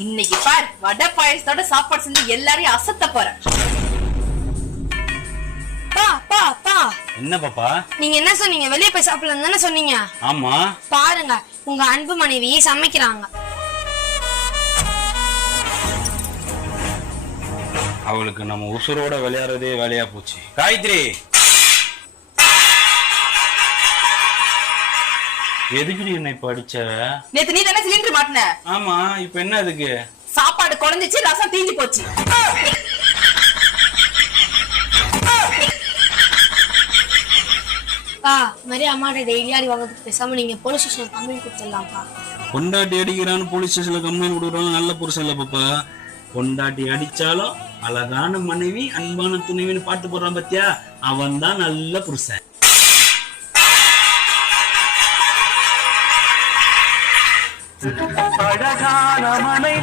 இன்னைக்கு பார் வடை பாயசத்தோட சாப்பாடு செஞ்சு எல்லாரையும் அசத்த போறேன். பா பா பா என்ன பாப்பா? நீங்க என்ன சொன்னீங்க? வெளியே போய் சாப்பிடலாம் தானே சொன்னீங்க? ஆமா. பாருங்க உங்க அன்பு மனைவி சமைக்கிறாங்க. அவளுக்கு நம்ம உசுரோட விளையாடுறதே வேலையா போச்சு. காயத்ரி, எதுக்கு என்ன இப்ப அடிச்ச? நேத்து நீ தானே சிலிண்டர் மாட்டின? ஆமா. இப்ப என்ன அதுக்கு? சாப்பாடு குழஞ்சிச்சு, ரசம் தீஞ்சு போச்சு. பா மாதிரி அம்மாட்ட டெய்லி அடி வாங்கிறதுக்கு பேசாம நீங்க போலீஸ் ஸ்டேஷன் கம்ப்ளைண்ட் கொடுத்துடலாம்ப்பா. பொண்டாட்டி அடிக்கிறான்னு போலீஸ் ஸ்டேஷன்ல கம்ப்ளைண்ட் கொடுக்குறாங்க. நல்ல புருஷன் இல்ல பாப்பா. பொண்டாட்டி அடிச்சாலும் அழகான மனைவி அன்பான துணைவின்னு பாட்டு போடுறான் பத்தியா? அவன் தான் நல்ல புருஷன். அழகான மனைவி